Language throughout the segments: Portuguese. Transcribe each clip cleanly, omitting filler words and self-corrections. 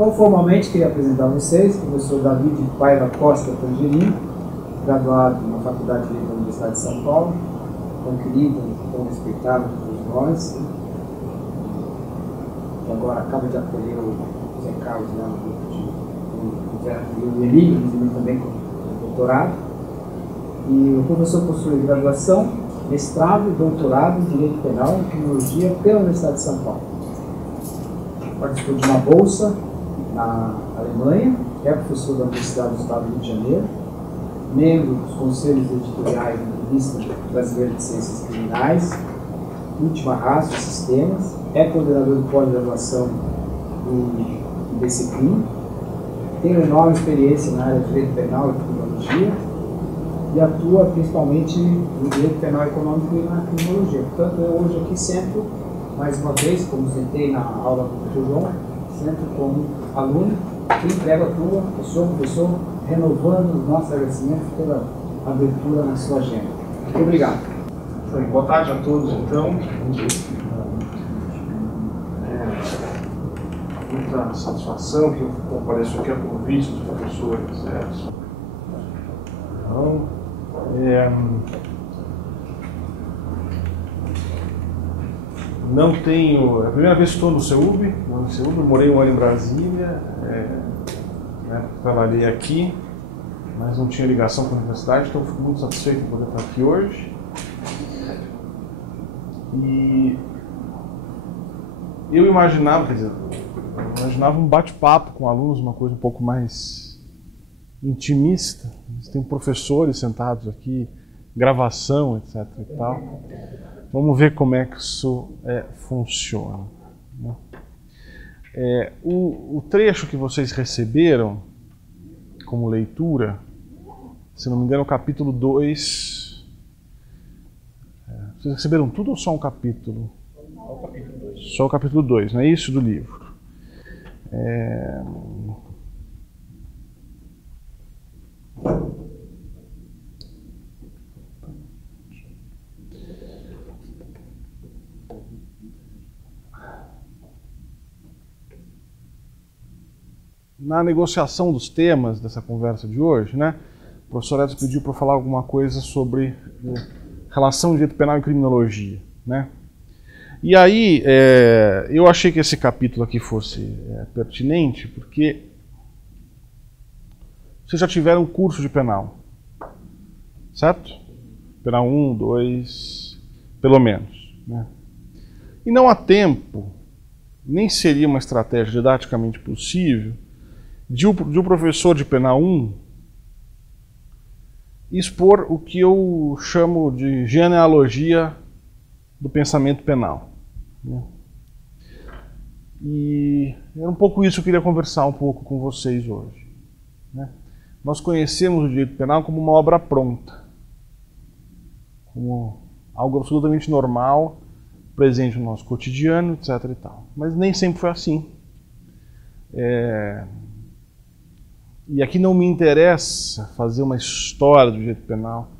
Então, formalmente, queria apresentar a vocês o professor David Paiva Costa Tangerino, graduado na Faculdade de Direito da Universidade de São Paulo, tão querido, tão respeitado por todos nós, que agora acaba de acolher o Zé Carlos lá no grupo de Emílio, também com doutorado. E o professor possui graduação, mestrado e doutorado em Direito Penal e Criminologia pela Universidade de São Paulo. Participou de uma bolsa na Alemanha, é professor da Universidade do Estado do Rio de Janeiro, membro dos conselhos editoriais da Revista Brasileira de Ciências Criminais, Última Ratio Sistemas, é coordenador de pós-graduação do IBCCRIM, tem uma enorme experiência na área de Direito Penal e Criminologia e atua principalmente no Direito Penal Econômico e na Criminologia. Portanto, eu hoje aqui sento, mais uma vez, como sentei na aula do professor João, sento como aluno e entrego a tua, professor, renovando os nossos agradecimentos pela abertura na sua agenda. Muito obrigado. Boa tarde a todos, então. Muita satisfação que eu compareço aqui a convite dos professores. Não tenho. É a primeira vez que estou no CEUB. Morei um ano em Brasília, trabalhei aqui, mas não tinha ligação com a universidade, então fico muito satisfeito por poder estar aqui hoje. E eu imaginava um bate-papo com alunos, uma coisa um pouco mais intimista. Tem professores sentados aqui, gravação, etc. e tal. Vamos ver como é que isso funciona. Né? O trecho que vocês receberam como leitura, se não me engano, é o capítulo 2. Vocês receberam tudo ou só um capítulo? Só o capítulo 2. Só o capítulo 2, não é isso do livro? Na negociação dos temas dessa conversa de hoje, né, o professor Edson pediu para eu falar alguma coisa sobre relação de direito penal e criminologia, né? E aí, eu achei que esse capítulo aqui fosse pertinente, porque vocês já tiveram curso de penal, certo? Penal 1, 2, pelo menos, né? E não há tempo, nem seria uma estratégia didaticamente possível, de um professor de penal 1 expor o que eu chamo de genealogia do pensamento penal. Né? E é um pouco isso que eu queria conversar um pouco com vocês hoje. Né? Nós conhecemos o direito penal como uma obra pronta, como algo absolutamente normal, presente no nosso cotidiano, etc. e tal. Mas nem sempre foi assim. E aqui não me interessa fazer uma história do direito penal,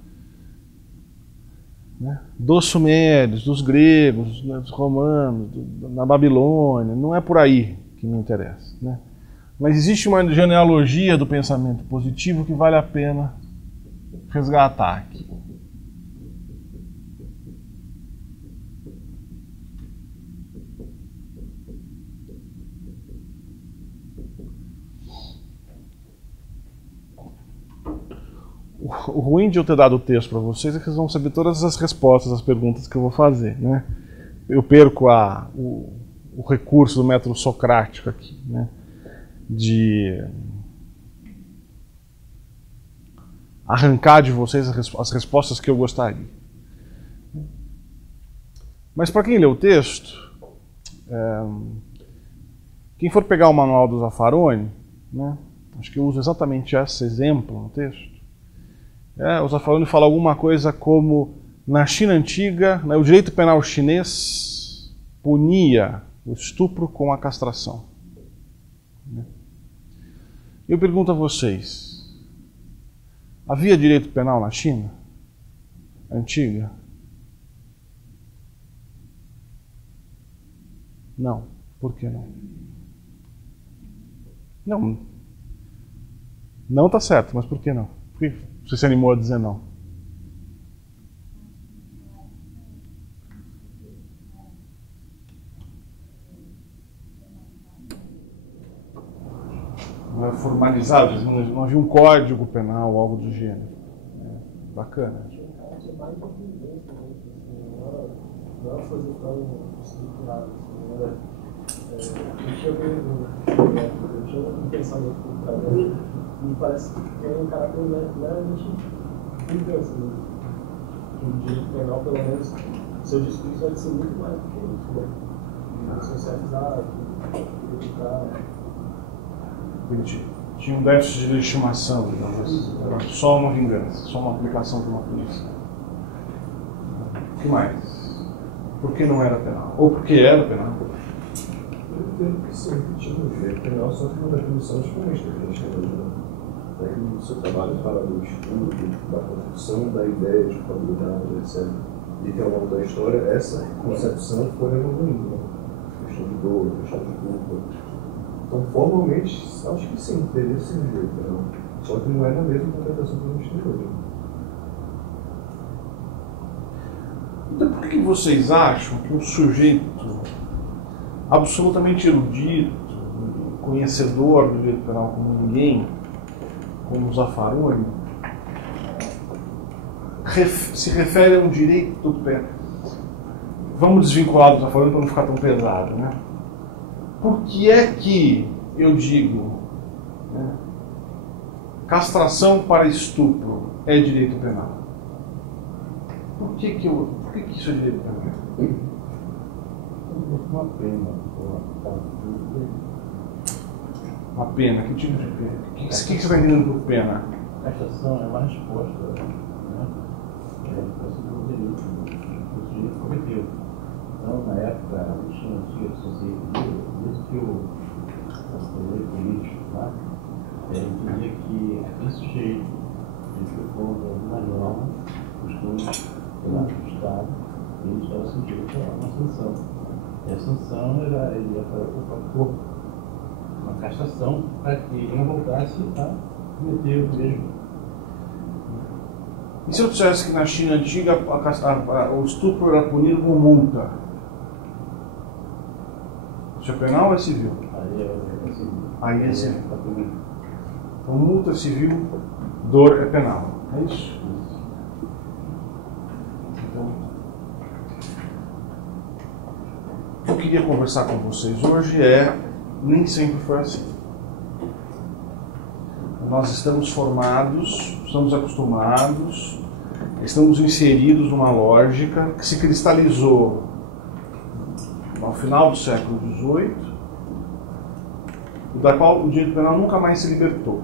né, dos sumérios, dos gregos, dos romanos, na Babilônia. Não é por aí que me interessa. Né? Mas existe uma genealogia do pensamento positivo que vale a pena resgatar aqui. O ruim de eu ter dado o texto para vocês é que vocês vão saber todas as respostas às perguntas que eu vou fazer. Né? Eu perco o recurso do método socrático aqui, né? De arrancar de vocês as respostas que eu gostaria. Mas para quem lê o texto, quem for pegar o manual do Zaffaroni, né? Acho que eu uso exatamente esse exemplo no texto. O Zaffaroni fala alguma coisa como: na China antiga, né, o direito penal chinês punia o estupro com a castração. Eu pergunto a vocês: havia direito penal na China antiga? Não. Por que não? Não está certo, mas por que não? Por que você se animou a dizer não? Não é formalizado, não havia um código penal, algo do gênero. Bacana. Não é fazer tão estruturado, eu tinha um pensamento cultural e parece que tem um caráter meramente vingança, né? No direito penal, pelo menos, seu discurso vai ser muito mais do que isso, né? Socializar, educar. Tinha um déficit de legitimação, era só uma vingança, só uma aplicação de uma punição. O que mais? Por que não era penal? Ou porque era penal? Eu entendo que sempre tinha um direito penal, só que uma definição diferente da que a gente tem hoje. Daí no seu trabalho fala do estudo, da construção da ideia de culpabilidade, etc. E que ao longo da história essa concepção foi evoluindo, né? Questão de dor, questão de culpa. Então, formalmente, acho que sim, teria sim um direito penal. Só que não é na mesma interpretação que a gente tem hoje. Então, por que vocês acham que um sujeito absolutamente erudito, conhecedor do direito penal como ninguém, como o Zaffaroni, se refere a um direito penal? Vamos desvincular do Zaffaroni para não ficar tão pesado, né? Por que é que eu digo, né, castração para estupro é direito penal? Por que isso é direito penal? Uma pena. Uma pena? Que tipo de pena? O que você está entendendo por pena? A castração é uma resposta, né? Do delito que o sujeito cometeu. Então, na época, a gente não tinha sociedade, desde que o poder político lá, dizia que aquele sujeito que ficou uma norma, costumes pelo Estado, ele estava sujeito a uma sanção. E a sanção era ele ia para o corpo, uma castração, para que ele não voltasse a cometer o mesmo. E se eu dissesse que na China antiga o estupro era punido com multa? Isso é penal ou é civil? Aí é civil. Então, multa civil, dor é penal. É isso? Então, o que eu queria conversar com vocês hoje nem sempre foi assim. Nós estamos formados, estamos acostumados, estamos inseridos numa lógica que se cristalizou ao final do século XVIII, da qual o direito penal nunca mais se libertou.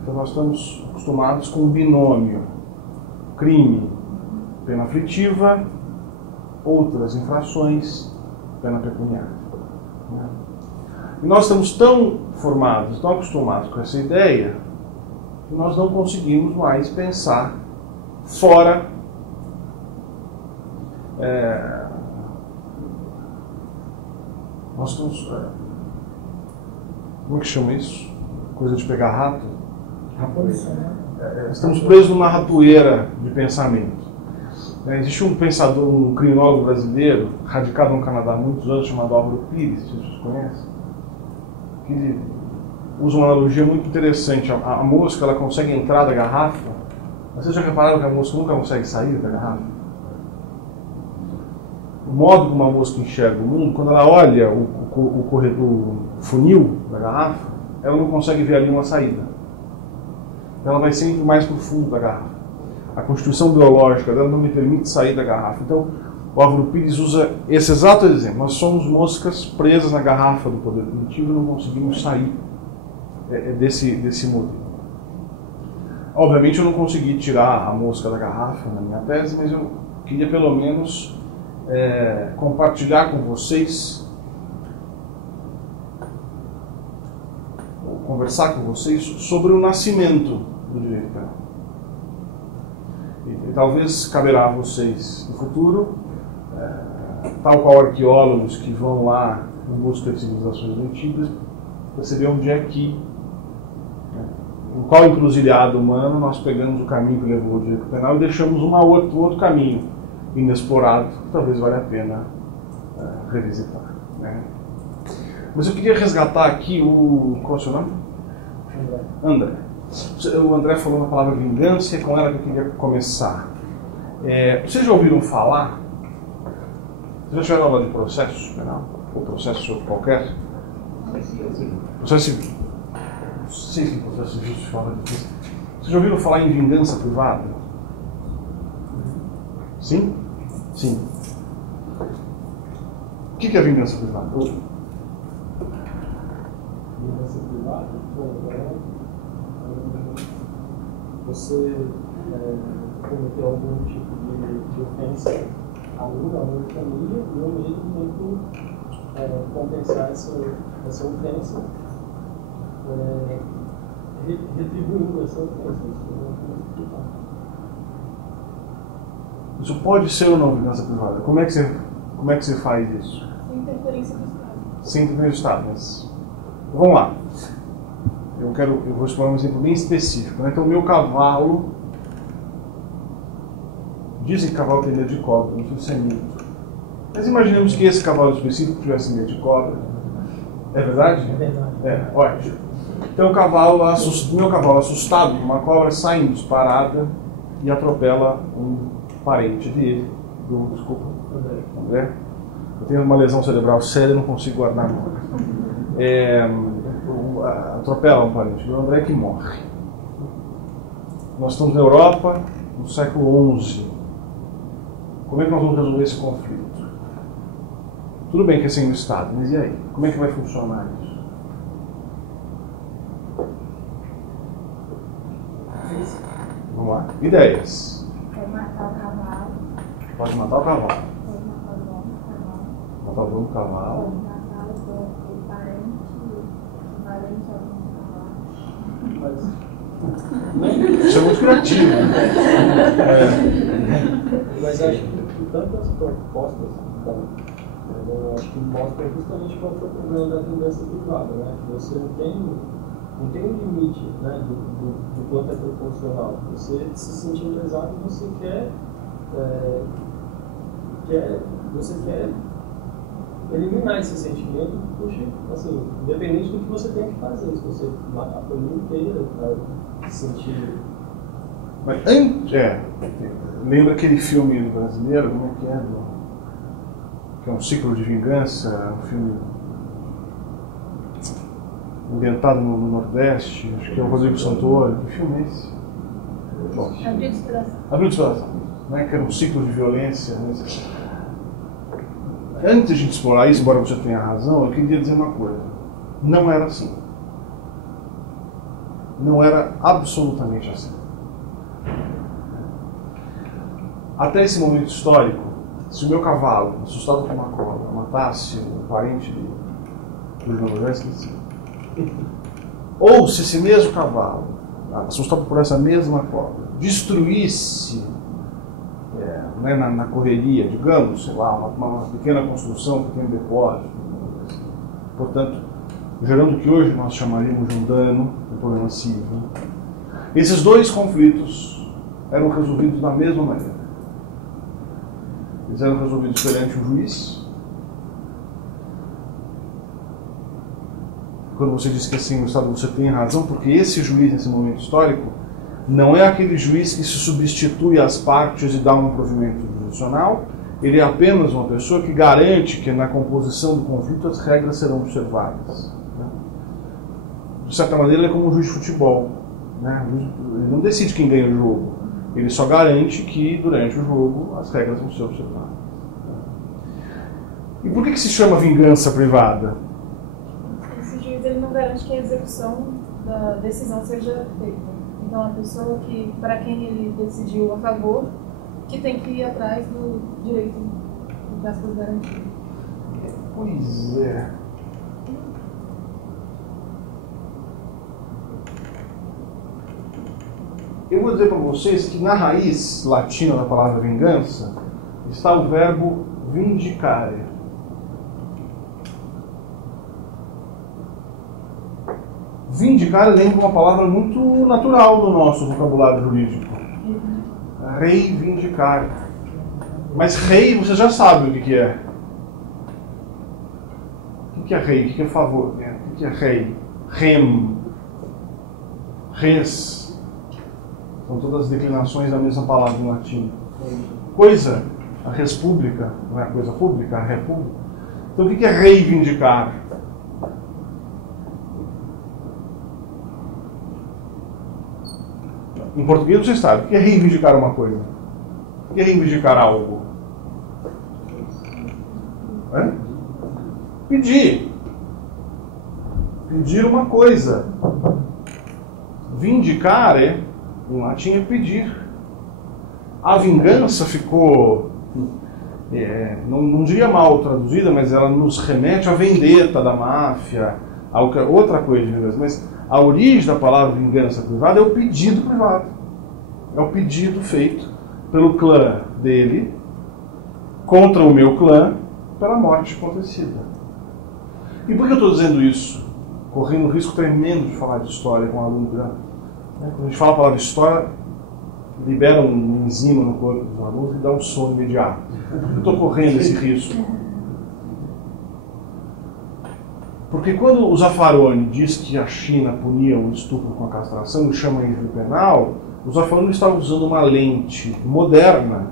Então nós estamos acostumados com o binômio crime, pena aflitiva, outras infrações, pena pecuniária. E nós estamos tão formados, tão acostumados com essa ideia, que nós não conseguimos mais pensar fora nós estamos... como é que chama isso? Coisa de pegar rato? Estamos presos numa ratoeira de pensamento. Existe um pensador, um criminólogo brasileiro, radicado no Canadá há muitos anos, chamado Álvaro Pires, vocês conhecem? Que ele usa uma analogia muito interessante. A mosca, ela consegue entrar da garrafa. Vocês já repararam que a mosca nunca consegue sair da garrafa? O modo como uma mosca enxerga o mundo, quando ela olha o funil da garrafa, ela não consegue ver ali uma saída. Então ela vai sempre mais para o fundo da garrafa. A constituição biológica dela não me permite sair da garrafa. Então, o Álvaro Pires usa esse exato exemplo. Nós somos moscas presas na garrafa do poder punitivo e não conseguimos sair desse modelo. Obviamente eu não consegui tirar a mosca da garrafa na minha tese, mas eu queria pelo menos compartilhar com vocês, conversar com vocês sobre o nascimento do direito penal. E talvez caberá a vocês no futuro, tal qual arqueólogos que vão lá em busca de civilizações antigas, perceber onde é que, em qual encruzilhada humano nós pegamos o caminho que levou ao direito penal e deixamos um outro caminho inexplorado, que talvez valha a pena revisitar. Né? Mas eu queria resgatar aqui qual é o seu nome? André. O André falou na palavra vingança e é com ela que eu queria começar. Vocês já ouviram falar? Vocês já tiveram aula de processo penal? Ou processo qualquer? Processo civil. Não sei se processo civil se fala disso. Vocês já ouviram falar em vingança privada? Sim? Sim. O que é vingança privada? Vingança privada? Você cometeu algum tipo de ofensa a mim, a minha família, e eu mesmo tento compensar essa ofensa, retribuindo essa ofensa. Isso pode ser ou não vingança privada? Como é que você faz isso? Sem interferência do Estado. Sem interferência do Estado, mas... Vamos lá. Eu vou explorar um exemplo bem específico. Né? Então, o meu cavalo... Dizem que cavalo tem medo de cobra, não sei se é mito. Mas imaginemos que esse cavalo específico tivesse medo de cobra. É verdade? É verdade. Ótimo. Então, meu cavalo assustado com uma cobra sai disparada e atropela um parente dele. Desculpa, André. Eu tenho uma lesão cerebral séria e não consigo guardar nada. Atropela um parente do André que morre. Nós estamos na Europa, no século XI. Como é que nós vamos resolver esse conflito? Tudo bem que é sem o Estado, mas e aí? Como é que vai funcionar isso? Vamos lá. Ideias. Pode matar o cavalo. Pode matar o cavalo. Pode matar o dono do cavalo. Matar o dono do cavalo. Pode matar o parente algum cavalo. Isso é muito criativo. Mas acho que tantas propostas, eu acho que mostra justamente qual foi o problema da vingança privada, né? Que você não tem um limite, né, do quanto é proporcional. Você se sentindo lesado, você quer eliminar esse sentimento, puxa, assim, independente do que você tem que fazer. Se você matar a família inteira para se sentir... Mas lembra aquele filme brasileiro, como é que é? Que é um ciclo de vingança, um filme ambientado no Nordeste, acho que é o Rodrigo Santoro. Que filme é esse? Abril de Inspiração. Abril de Inspiração, né? Que era um ciclo de violência. Né? Antes de a gente explorar isso, embora você tenha razão, eu queria dizer uma coisa. Não era assim. Não era absolutamente assim. Até esse momento histórico, se o meu cavalo, assustado com uma cobra, matasse um parente do meu já esqueci. Ou se esse mesmo cavalo, assustado por essa mesma cobra, destruísse na correria, digamos, sei lá, uma pequena construção, um pequeno depósito, portanto, gerando o que hoje nós chamaríamos de um dano, um problema civil, esses dois conflitos eram resolvidos da mesma maneira. Eles eram resolvidos perante o juiz. Quando você diz que assim no Estado você tem razão, porque esse juiz, nesse momento histórico, não é aquele juiz que se substitui às partes e dá um provimento jurisdicional, ele é apenas uma pessoa que garante que na composição do conflito as regras serão observadas. Né? De certa maneira, ele é como um juiz de futebol. Né? Ele não decide quem ganha o jogo, ele só garante que durante o jogo as regras vão ser observadas. E por que se chama vingança privada? Esse juiz ele não garante que a execução da decisão seja feita. Então, a pessoa para quem ele decidiu a favor, que tem que ir atrás do direito das suas garantias. Pois é. Eu vou dizer para vocês que na raiz latina da palavra vingança está o verbo vindicare. Vindicar lembra uma palavra muito natural no nosso vocabulário jurídico. Reivindicar. Mas rei, você já sabe o que é. O que é rei? O que é favor? O que é rei? Rem. Res. São todas as declinações da mesma palavra em latim. Coisa, a res pública, não é a coisa pública, a república. Então o que é reivindicar? Em português você sabe. O que é reivindicar uma coisa? O que é reivindicar algo? É? Pedir. Pedir uma coisa. Vindicar em latim é pedir. A vingança ficou, não diria mal traduzida, mas ela nos remete à vendetta da máfia, a outra coisa de vingança. Mas a origem da palavra vingança privada é o pedido privado. É o pedido feito pelo clã dele contra o meu clã pela morte acontecida. E por que eu estou dizendo isso? Correndo um risco tremendo de falar de história com um aluno grande. Quando a gente fala a palavra história, libera um enzima no corpo dos alunos e dá um sono imediato. Eu estou correndo esse risco. Porque quando o Zaffaroni diz que a China punia o estupro com a castração e chama isso de penal, o Zaffaroni estava usando uma lente moderna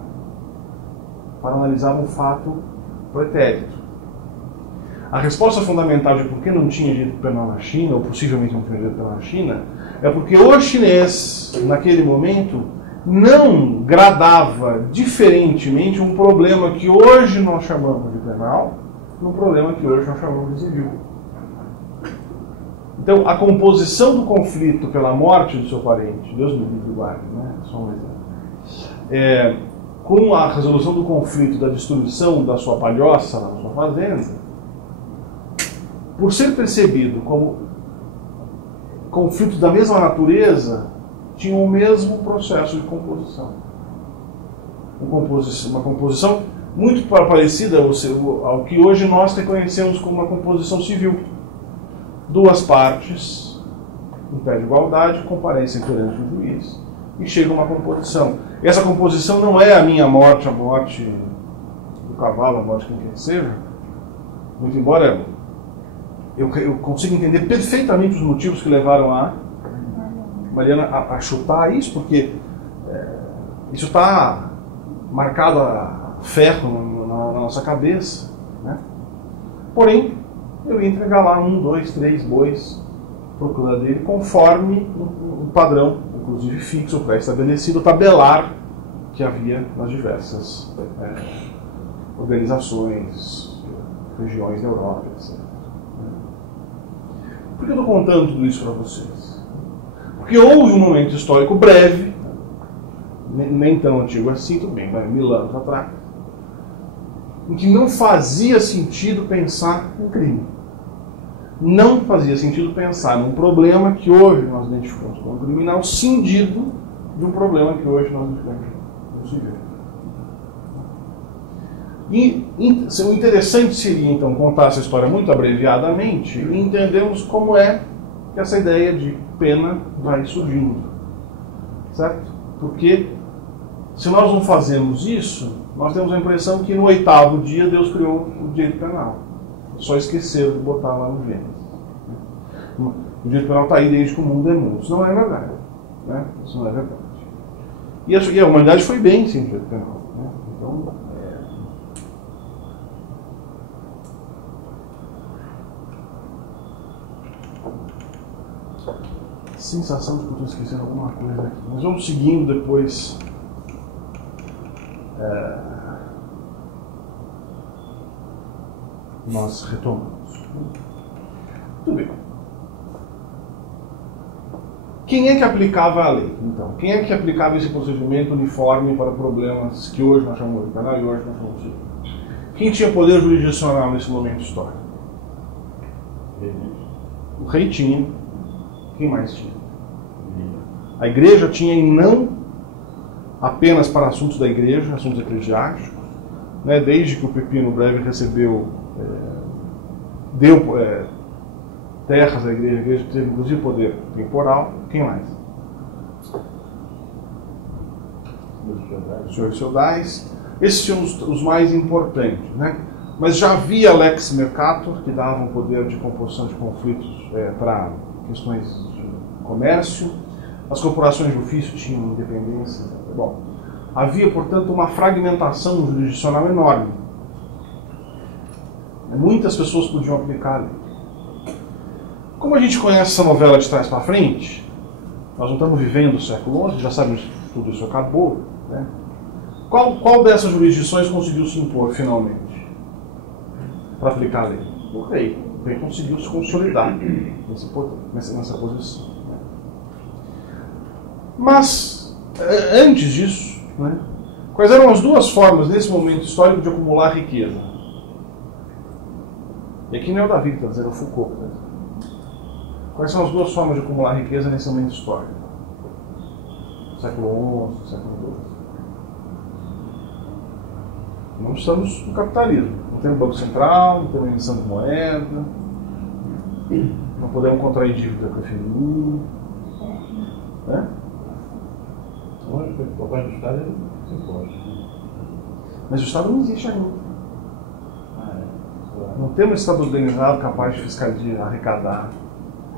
para analisar um fato pretérito. A resposta fundamental de por que não tinha direito penal na China, ou possivelmente não tinha direito penal na China, é porque o chinês, naquele momento, não gradava diferentemente um problema que hoje nós chamamos de penal num problema que hoje nós chamamos de civil. Então, a composição do conflito pela morte do seu parente, Deus me livre e guarde, né? Só um exemplo. Com a resolução do conflito da destruição da sua palhoça na sua fazenda, por ser percebido como conflitos da mesma natureza, tinham o mesmo processo de composição. Uma composição muito parecida ao que hoje nós reconhecemos como uma composição civil. Duas partes, em pé de igualdade, comparecem perante o juiz e chega a uma composição. Essa composição não é a minha morte, a morte do cavalo, a morte de quem quer que seja, muito embora eu consiga entender perfeitamente os motivos que levaram a Mariana a chutar isso, porque isso está marcado a ferro na nossa cabeça, né? Porém, eu ia entregar lá 1, 2, 3 bois para o clã dele, conforme um padrão, inclusive fixo, pré-estabelecido, tabelar que havia nas diversas organizações, regiões da Europa, etc. Por que eu estou contando tudo isso para vocês? Porque houve um momento histórico breve, nem tão antigo assim, tudo bem, 1000 anos atrás, em que não fazia sentido pensar em crime. Não fazia sentido pensar num problema que hoje nós identificamos como criminal, cindido de um problema que hoje nós identificamos como civil. E o interessante seria, então, contar essa história muito abreviadamente e entendermos como é que essa ideia de pena vai surgindo. Certo? Porque se nós não fazemos isso, nós temos a impressão que no 8º dia Deus criou o direito penal. Só esqueceram de botar lá no Gênesis. O direito penal está aí desde que o mundo é mundo. Isso não é verdade. Né? Isso não é verdade. E a humanidade foi bem sem direito penal. Né? Então, sensação de que eu estou esquecendo alguma coisa aqui. Mas vamos seguindo depois. Nós retomamos. Tudo bem. Quem é que aplicava a lei? Então, quem é que aplicava esse procedimento uniforme para problemas que hoje nós chamamos de penal e hoje nós chamamos de civil? Quem tinha poder jurisdicional nesse momento histórico? O rei tinha. Quem mais tinha? A igreja tinha, e não apenas para assuntos da igreja, assuntos eclesiásticos, né? Desde que o Pepino Breve recebeu, terras da igreja, a igreja teve inclusive poder temporal. Quem mais? Os senhores feudais. Esses são os mais importantes, né? Mas já havia lex mercator, que dava um poder de composição de conflitos para questões de comércio. As corporações de ofício tinham independência. Bom, havia, portanto, uma fragmentação jurisdicional enorme. Muitas pessoas podiam aplicar a lei. Como a gente conhece essa novela de trás para frente, nós não estamos vivendo o século XI, já sabemos que tudo isso acabou, né? Qual dessas jurisdições conseguiu se impor finalmente para aplicar a lei? O rei. O rei conseguiu se consolidar nessa posição. Né? Mas, antes disso, né, quais eram as duas formas, nesse momento histórico, de acumular riqueza? E aqui não é o Davi que está dizendo, é o Foucault. Né? Quais são as duas formas de acumular riqueza nesse momento histórico? Século XI, século XII. Não estamos no capitalismo. Não temos banco central, não temos emissão de moeda, não podemos contrair dívida com a FMI. Né? O papai do Estado é imposto. Mas o Estado não existe ainda. Não temos um Estado organizado capaz de arrecadar.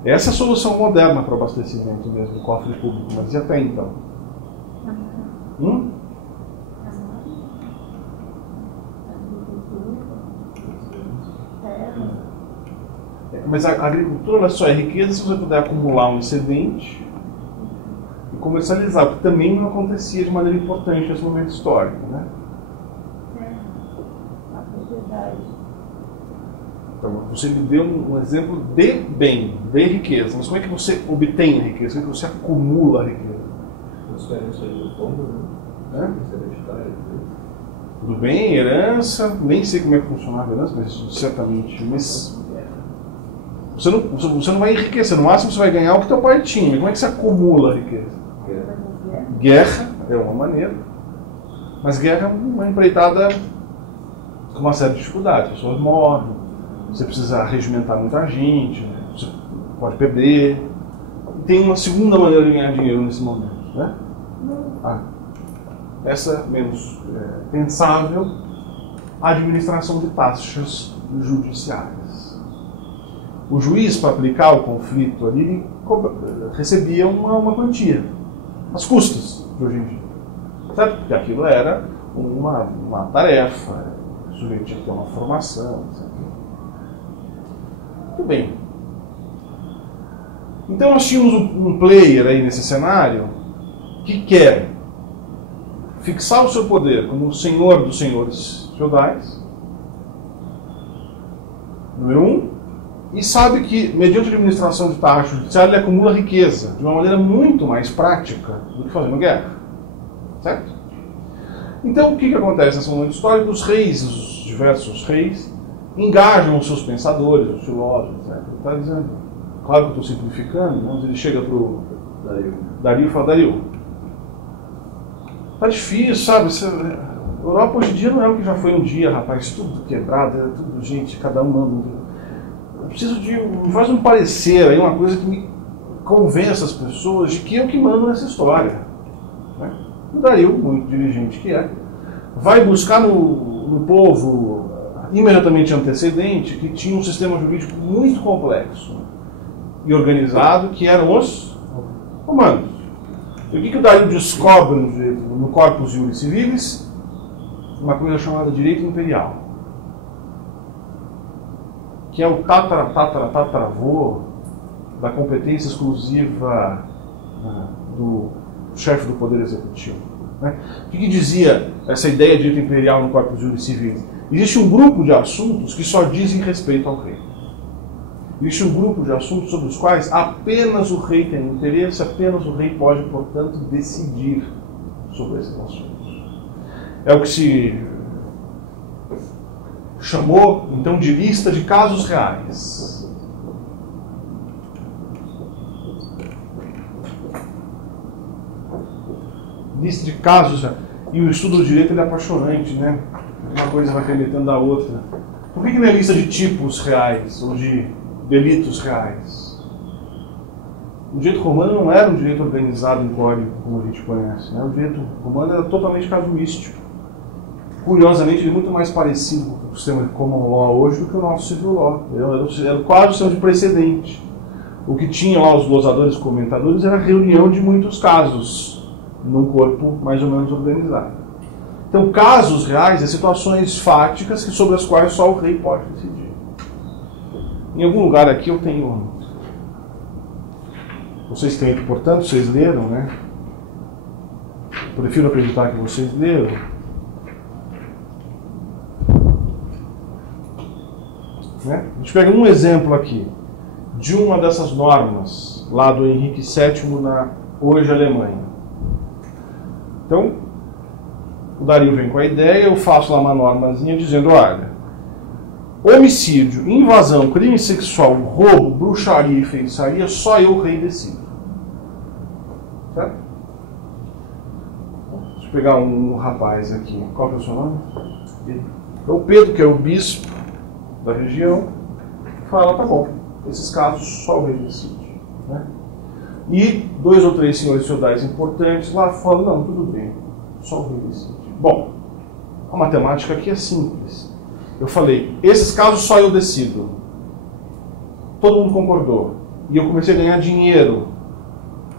Essa é a solução moderna para o abastecimento mesmo do cofre público, mas e até então? Mas a agricultura ela só é riqueza se você puder acumular um excedente e comercializar, porque também não acontecia de maneira importante nesse momento histórico, né? Então, você me deu um exemplo de bem, de riqueza. Mas como é que você obtém a riqueza? Como é que você acumula a riqueza? Transferência do fundo, né? Tudo bem, herança, nem sei como é que funcionava a herança, mas certamente. Mas você não vai enriquecer, no máximo você vai ganhar o que teu pai tinha. Mas como é que você acumula a riqueza? Guerra é uma maneira, mas guerra é uma empreitada com uma série de dificuldades. As pessoas morrem, você precisa regimentar muita gente, né? Você pode perder. Tem uma segunda maneira de ganhar dinheiro nesse momento, né? Essa menos pensável, a administração de taxas judiciárias. O juiz, para aplicar o conflito ali, ele recebia uma quantia, as custas de hoje em dia. Certo? Porque aquilo era uma tarefa, o sujeito tinha que ter uma formação, etc. Muito bem. Então nós tínhamos um player aí nesse cenário que quer fixar o seu poder como o senhor dos senhores feudais, número um, e sabe que, mediante a administração de taxa judiciária, ele acumula riqueza de uma maneira muito mais prática do que fazendo guerra. Certo? Então, o que acontece nesse momento histórico? Os reis, os diversos reis, engajam os seus pensadores, os filósofos, etc. Ele está dizendo, claro que eu estou simplificando, mas ele chega para o Dario e fala, Dario, tá difícil, sabe? A Europa hoje em dia não é o que já foi um dia, rapaz, tudo quebrado, é tudo gente, cada um manda. Eu preciso me faz um parecer aí, uma coisa que me convença as pessoas de que eu que mando nessa história. Né? O Dario, muito dirigente que é, vai buscar no povo imediatamente antecedente, que tinha um sistema jurídico muito complexo e organizado, que eram os romanos. E o que o Dario descobre no Corpus Juris Civilis? Uma coisa chamada direito imperial, que é o tataravô da competência exclusiva do chefe do Poder Executivo. Né? O que dizia essa ideia de direito imperial no Corpus Juris Civilis? Existe um grupo de assuntos que só dizem respeito ao rei. Existe um grupo de assuntos sobre os quais apenas o rei tem interesse, apenas o rei pode, portanto, decidir sobre esses assuntos. É o que se chamou, então, de lista de casos reais. Lista de casos reais. E o estudo do direito ele é apaixonante, né? Uma coisa vai remetendo à outra. Por que não é lista de tipos reais, ou de delitos reais. O direito romano não era um direito organizado em código, como a gente conhece. Né? O direito romano era totalmente casuístico. Curiosamente, ele é muito mais parecido com o sistema de common law hoje do que o nosso civil law. Era quase o sistema de precedente. O que tinha lá os glosadores e comentadores era a reunião de muitos casos, num corpo mais ou menos organizado. Então, casos reais é situações fáticas sobre as quais só o rei pode decidir. Em algum lugar aqui eu tenho... Vocês têm, portanto, vocês leram, né? Prefiro acreditar que vocês leram. Né? A gente pega um exemplo aqui de uma dessas normas lá do Henrique VII na hoje Alemanha. Então, o Dario vem com a ideia, eu faço lá uma normazinha dizendo, olha, homicídio, invasão, crime sexual, roubo, bruxaria e feitiçaria, só eu, rei, decido. Certo? Deixa eu pegar um rapaz aqui. Qual que é o seu nome? Então, o Pedro, que é o bispo da região, fala, tá bom, esses casos só o rei decide. Né? E 2 ou 3 senhores feudais importantes lá falam, não, tudo bem, só o rei decide. Bom, a matemática aqui é simples. Eu falei, esses casos só eu decido. Todo mundo concordou. E eu comecei a ganhar dinheiro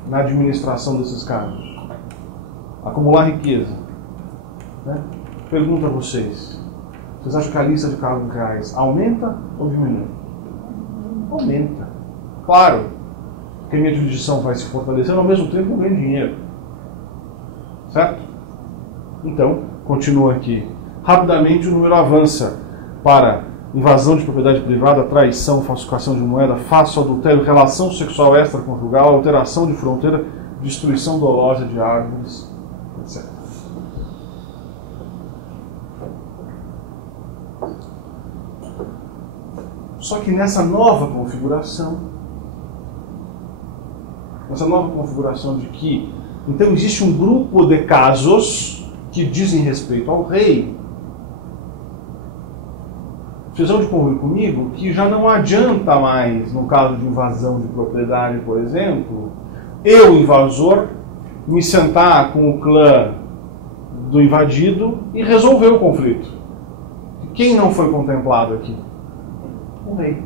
na administração desses casos. Acumular riqueza. Né? Pergunto a vocês. Vocês acham que a lista de casos reais aumenta ou diminui? Aumenta. Claro que a minha jurisdição vai se fortalecendo, ao mesmo tempo eu ganho dinheiro. Certo? Então, continua aqui. Rapidamente o número avança para invasão de propriedade privada, traição, falsificação de moeda, falso adultério, relação sexual extraconjugal, alteração de fronteira, destruição dolosa de árvores, etc. Só que nessa nova configuração de que, então existe um grupo de casos que dizem respeito ao rei, vocês vão de convir comigo que já não adianta mais, no caso de invasão de propriedade, por exemplo, eu, invasor, me sentar com o clã do invadido e resolver o conflito. Quem não foi contemplado aqui? O rei.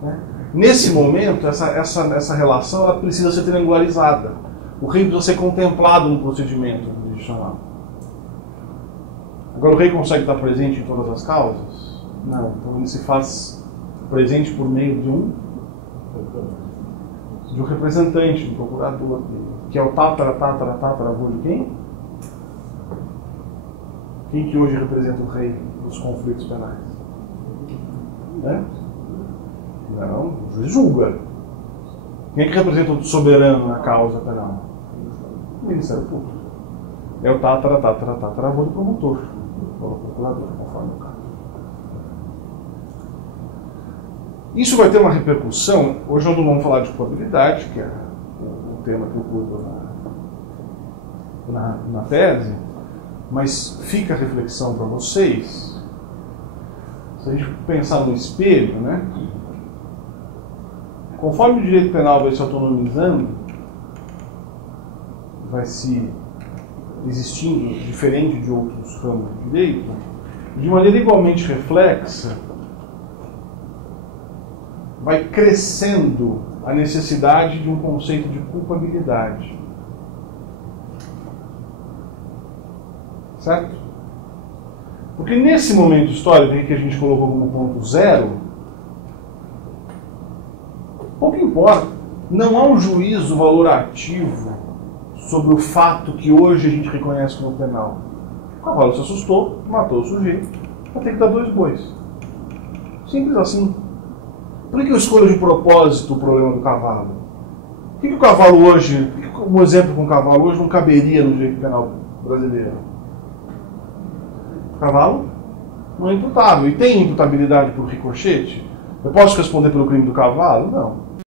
Né? Nesse momento, essa relação ela precisa ser triangularizada. O rei precisa ser contemplado no procedimento jurisdicional. Agora, o rei consegue estar presente em todas as causas? Não. Então, ele se faz presente por meio de um representante, de um procurador, que é o tataravô de quem? Quem que hoje representa o rei nos conflitos penais? Né? Não, o juiz julga. Quem é que representa o soberano na causa penal? O Ministério Público. É o tataravô do promotor, do procurador, conforme o caso. Isso vai ter uma repercussão. Hoje nós não vamos falar de culpabilidade, que é o tema que eu curto na tese, mas fica a reflexão para vocês. Se a gente pensar no espelho, né? Conforme o direito penal vai se autonomizando, vai se existindo diferente de outros ramos de direito, de maneira igualmente reflexa, vai crescendo a necessidade de um conceito de culpabilidade. Certo? Porque nesse momento histórico que a gente colocou como ponto zero, pouco importa. Não há um juízo valorativo sobre o fato que hoje a gente reconhece como penal. O cavalo se assustou, matou o sujeito, vai ter que dar 2 bois. Simples assim. Por que eu escolho de propósito o problema do cavalo? Por que o cavalo hoje, um exemplo com o cavalo hoje não caberia no direito penal brasileiro? O cavalo não é imputável. E tem imputabilidade por ricochete? Eu posso responder pelo crime do cavalo? Não.